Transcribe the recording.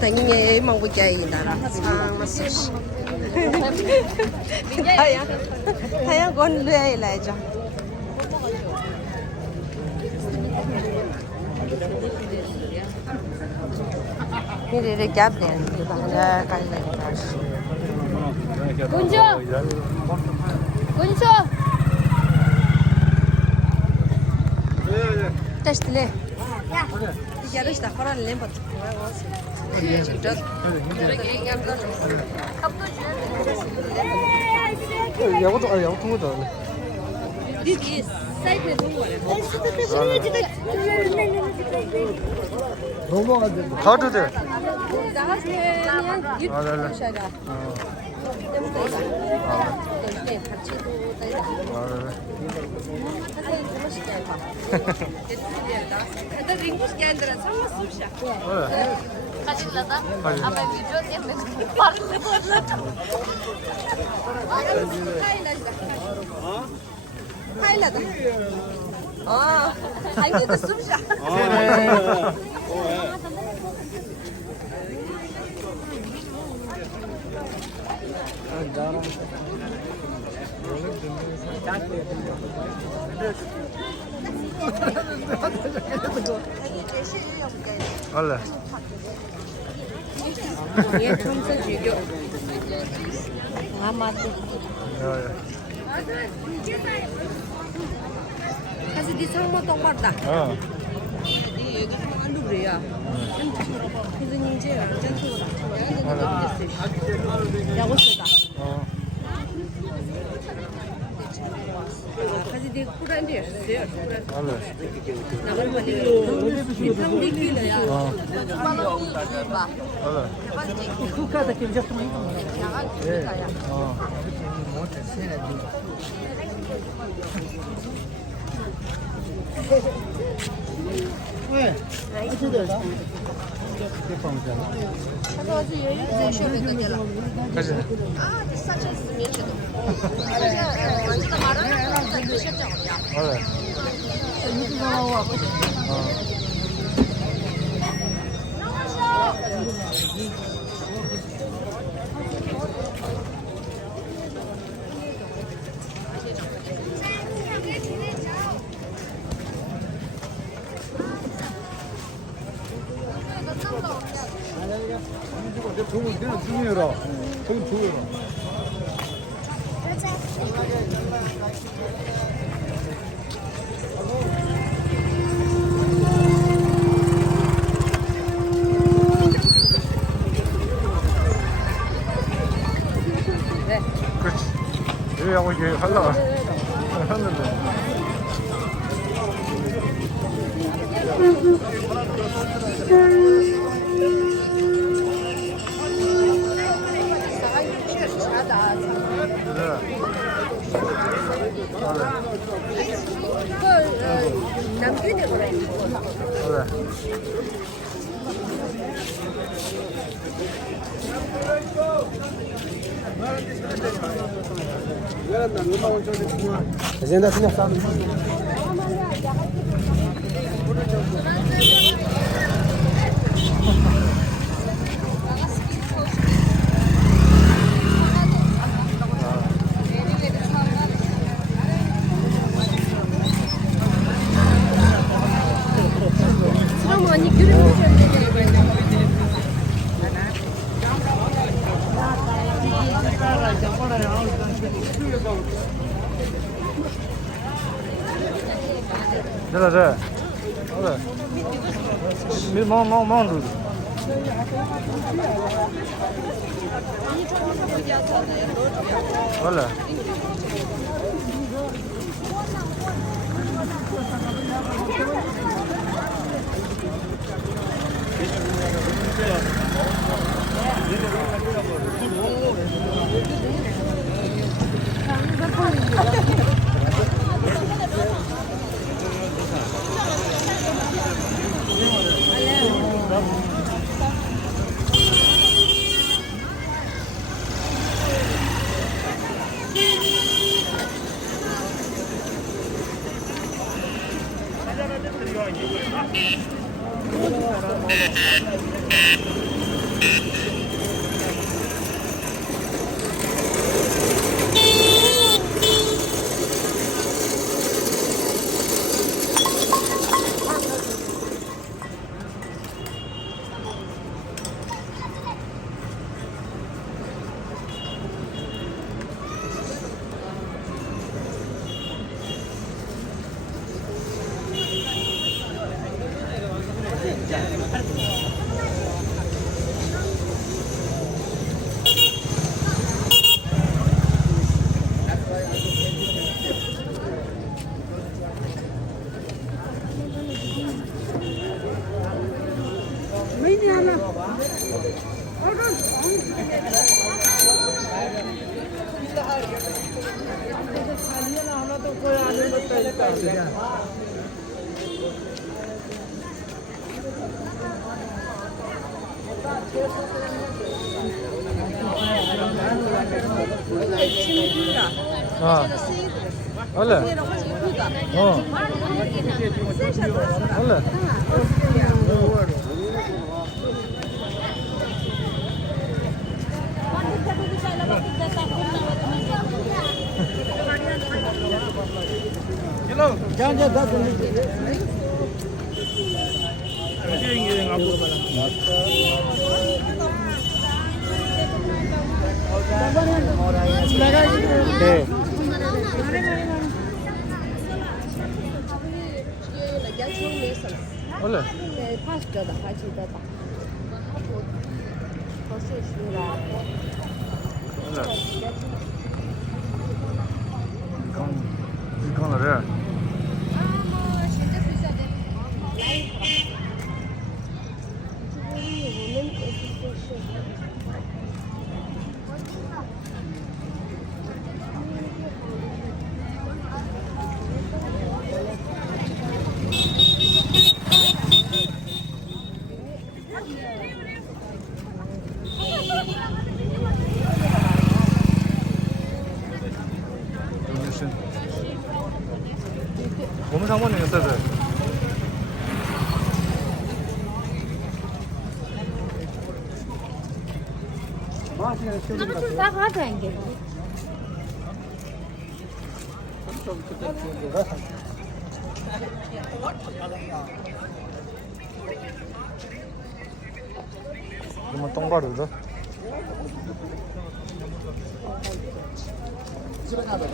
당연히 먹고 자이나라. 상마스. 다양 건류에 라이자. 이래 겹된 이방자 갈래가. 군주. 군주. Testile. Ya. Yarış da falan lembat. 야구 통보다. Didi, sai per due. 너무 가도 돼. Daha kıyan yurt dışarıda. Kaçıkladı. Ama video yemedim. Farklı Hayladı. Aa, haydi sumşa. 알래. 얘 청소 주교. 아마도. 사실 네 상모 똑같다. 네 여기 안 누구야? 그래서 이제 전투가. 야고 쓰다. 사실 네 꾸란데 있어요. 알래. 나갈 거지. 네 상디기는 알래. Kuka que já estão aí. Ué, que fomos já. 가서 얘 쇼를 되잖아. 가자. 아, 사실 스미치도. 완전 말하는 거 드셨죠? 알래. 내가 중요해라. 저기 중요해라. 그렇지. 여기하고 이게 하려고 했는데. 남편이 그래. 그래. Fazenda assim, sabe? Nada, já. Olha. Mão, tudo. Olha. 아, 원래. 원래. 네. 원래. 원래. 이거를.我们上过那个设置。 이건 똥바르다. 집에 가자.